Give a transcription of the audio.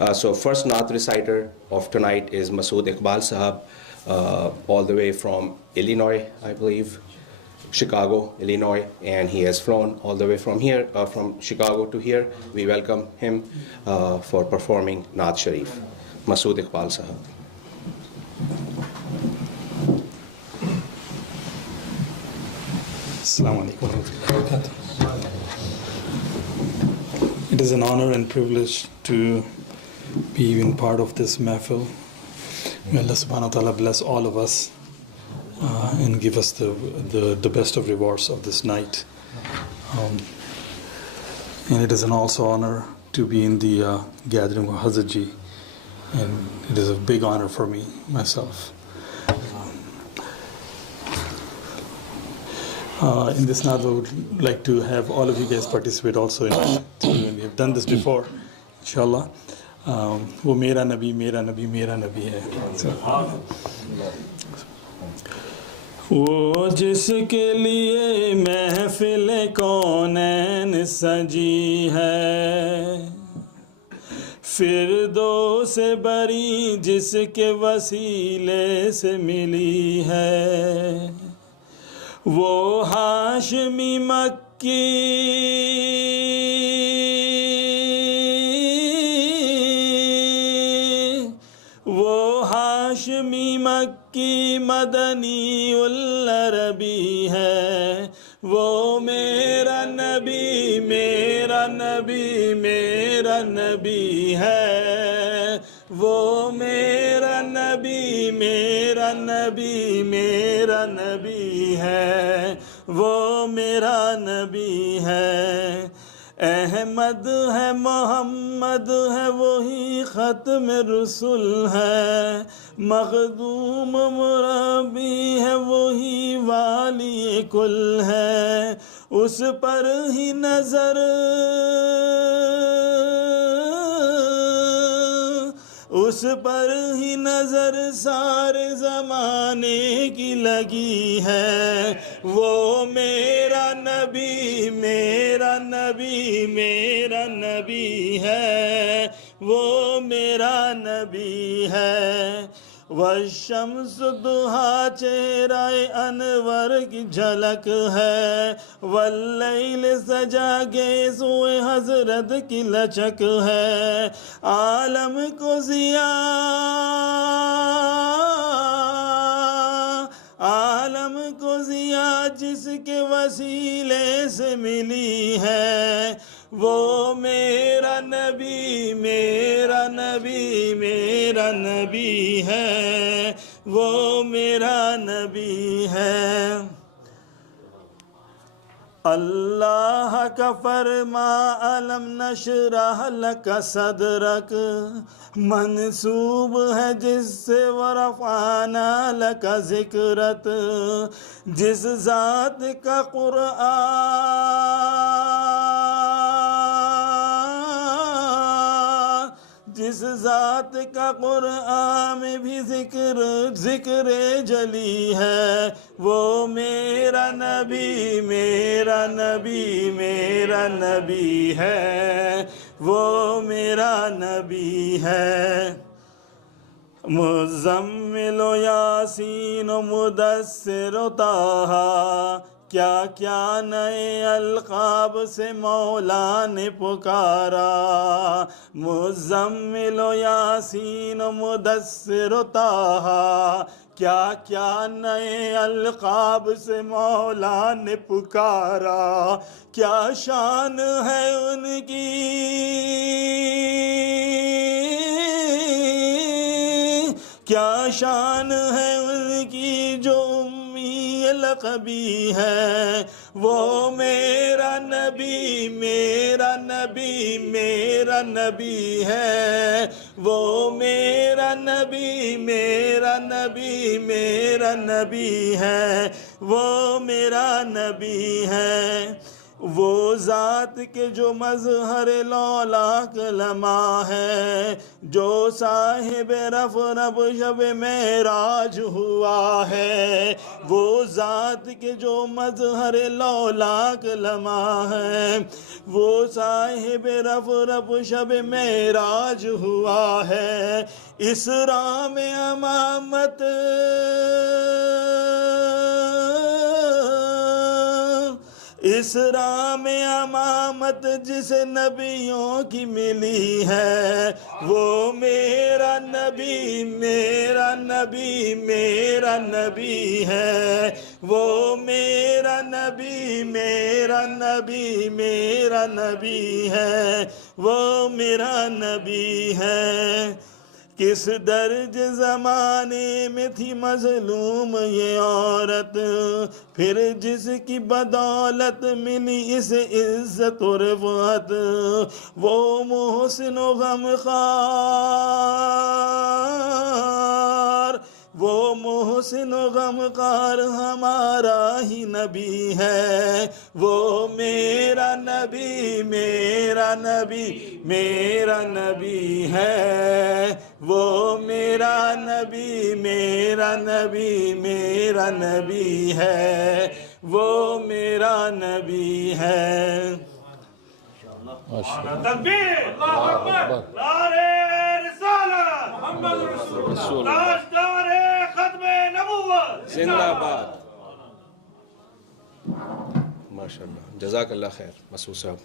So first Naat reciter of tonight is Masood Iqbal Sahab, all the way from Illinois, I believe, Chicago, Illinois, and he has flown all the way from here, from Chicago to here. We welcome him for performing Naat Sharif. Masood Iqbal Sahab. Assalamu alaikum warahmatullahi wabarakatuh. It is an honor and privilege to be even part of this mahfil. May Allah subhanahu wa ta'ala bless all of us and give us the best of rewards of this night. And it is an also honor to be in the gathering of Hazrat Ji, and it is a big honor for me, myself. In this night, I would like to have all of you guys participate also in it. We have done this before, inshallah. وہ میرا نبی میرا نبی میرا نبی ہے. وہ جس کے لیے محفل کونین سجی ہے، فردوس بری جس کے وسیلے سے ملی ہے، وہ ہاشمی مکی مکی مدنی العربی ہے، وہ میرا نبی میرا نبی میرا نبی ہے، وہ میرا نبی میرا نبی میرا نبی ہے، وہ میرا نبی ہے. احمد ہے محمد ہے وہی ختم رسول ہے، مخدوم مربی ہے وہی والی کل ہے، اس پر ہی نظر اس پر ہی نظر سارے زمانے کی لگی ہے، وہ میرا نبی میرا نبی میرا نبی ہے، وہ میرا نبی ہے. والشمس ضحیٰ چہرہ انور کی جھلک ہے، واللیل سجا گیسوئے حضرت کی لچک ہے، عالم کو ضیاء جس کے وسیلے سے ملی ہے، وہ میرا نبی میرا نبی میرا نبی ہے، وہ میرا نبی ہے. اللہ کا فرما علم نشرح لک صدرک منسوب ہے جس سے ورفعنا لک ذکرت، جس ذات کا قرآن میں بھی ذکر جلی ہے، وہ میرا نبی میرا نبی میرا نبی ہے، وہ میرا نبی ہے. مزمل و یاسین و مدثر و طٰہٰ، کیا کیا نئے القاب سے مولا نے پکارا، مزمل و یاسین و مدثر و طٰہٰ، کیا کیا نئے القاب سے مولا نے پکارا، کیا شان ہے ان کی کیا شان ہے ان کی جو لقبی ہے، وہ میرا نبی میرا نبی میرا نبی ہے، وہ میرا نبی میرا نبی میرا نبی ہے، وہ میرا نبی ہے. وہ ذات کے جو مظہر لولاک لمحہ ہے، جو صاحب رف رب شب معراج ہوا ہے، وہ ذات کے جو مظہر لولاک لمحہ ہے، وہ صاحب رف رب شب معراج ہوا ہے، اسراء میں امامت اسراء میں امامت جس نبیوں کی ملی ہے، وہ میرا نبی میرا نبی میرا نبی ہے، وہ میرا نبی میرا نبی میرا نبی ہے، وہ میرا نبی ہے۔ کس درج زمانے میں تھی مظلوم یہ عورت، پھر جس کی بدولت ملی اس عزت و رفعت، وہ محسن و غمخوار، وہ محسن و غمخوار ہمارا ہی نبی ہے، وہ میرا نبی میرا نبی میرا نبی ہے، وہ میرا نبی میرا نبی میرا نبی ہے، وہ میرا نبی ہے۔ تکبیر، اللہ اکبر، نعرہ رسالت محمد رسول اللہ، تاجدار ختم نبوت زندہ باد۔ ماشاء اللہ، جزاک اللہ خیر مسعود صاحب۔